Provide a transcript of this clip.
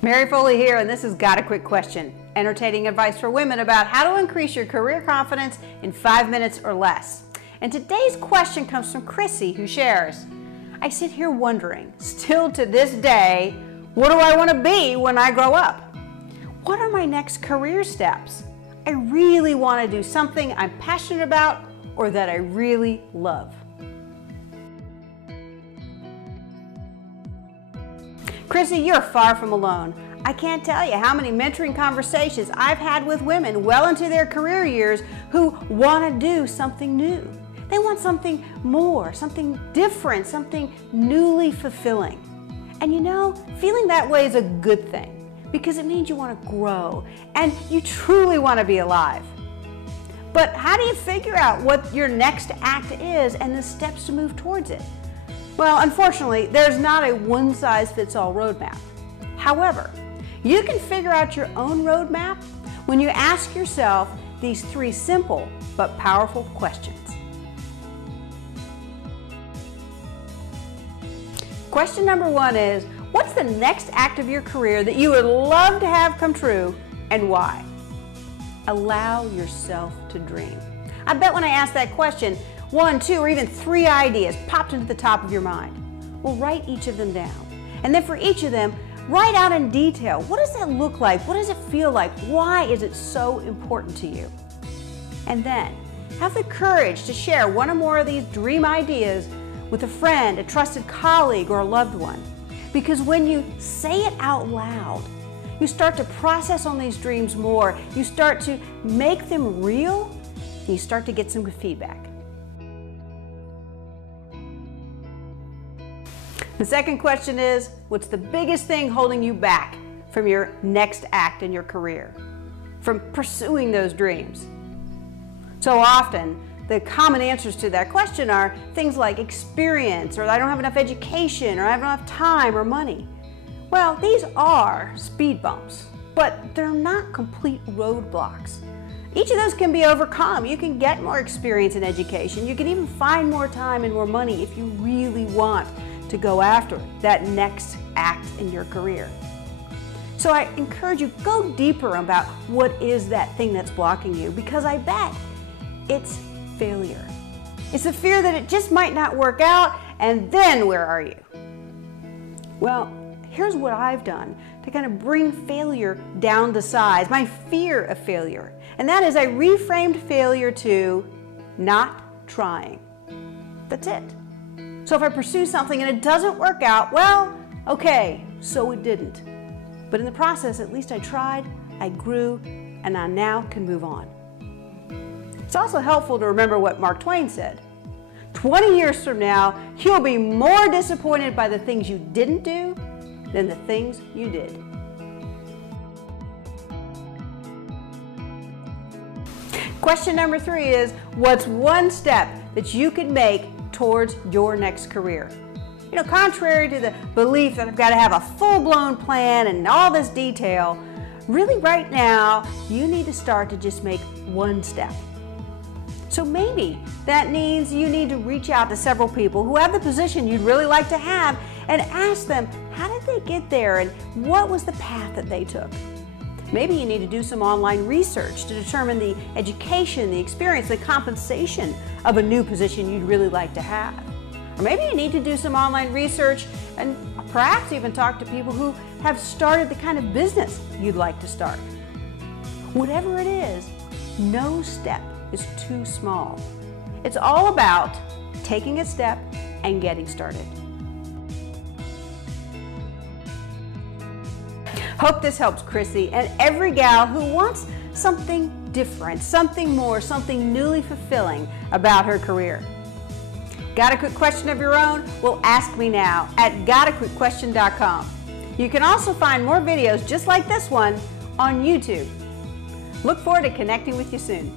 Mary Foley here, and this has Got a Quick Question. Entertaining advice for women about how to increase your career confidence in 5 minutes or less. And today's question comes from Crissy, who shares, I sit here wondering, still to this day, what do I want to be when I grow up? What are my next career steps? I really want to do something I'm passionate about or that I really love. Crissy, you're far from alone. I can't tell you how many mentoring conversations I've had with women well into their career years who want to do something new. They want something more, something different, something newly fulfilling. And you know, feeling that way is a good thing because it means you want to grow and you truly want to be alive. But how do you figure out what your next act is and the steps to move towards it? Well, unfortunately, there's not a one-size-fits-all roadmap. However, you can figure out your own roadmap when you ask yourself these 3 simple but powerful questions. Question number 1 is, what's the next act of your career that you would love to have come true and why? Allow yourself to dream. I bet when I asked that question, 1, 2, or even 3 ideas popped into the top of your mind. Well, write each of them down. And then for each of them, write out in detail, what does that look like? What does it feel like? Why is it so important to you? And then, have the courage to share one or more of these dream ideas with a friend, a trusted colleague, or a loved one. Because when you say it out loud, you start to process on these dreams more, you start to make them real, and you start to get some good feedback. The second question is, what's the biggest thing holding you back from your next act in your career, from pursuing those dreams? So often, the common answers to that question are things like experience, or I don't have enough education, or I don't have enough time or money. Well, these are speed bumps, but they're not complete roadblocks. Each of those can be overcome. You can get more experience and education. You can even find more time and more money if you really want to go after that next act in your career. So I encourage you, go deeper about what is that thing that's blocking you, because I bet it's failure. It's a fear that it just might not work out, and then where are you? Well, here's what I've done to kind of bring failure down to size, my fear of failure. And that is I reframed failure to not trying. That's it. So if I pursue something and it doesn't work out, well, okay, so it didn't. But in the process, at least I tried, I grew, and I now can move on. It's also helpful to remember what Mark Twain said. 20 years from now, you'll be more disappointed by the things you didn't do than the things you did. Question number 3 is, what's one step that you could make towards your next career? You know, contrary to the belief that I've got to have a full-blown plan and all this detail, really right now, you need to start to just make one step. So maybe that means you need to reach out to several people who have the position you'd really like to have and ask them, how did they get there and what was the path that they took? Maybe you need to do some online research to determine the education, the experience, the compensation of a new position you'd really like to have. Or maybe you need to do some online research and perhaps even talk to people who have started the kind of business you'd like to start. Whatever it is, no step is too small. It's all about taking a step and getting started. Hope this helps Crissy and every gal who wants something different, something more, something newly fulfilling about her career. Got a quick question of your own? Well, ask me now at gotaquickquestion.com. You can also find more videos just like this one on YouTube. Look forward to connecting with you soon.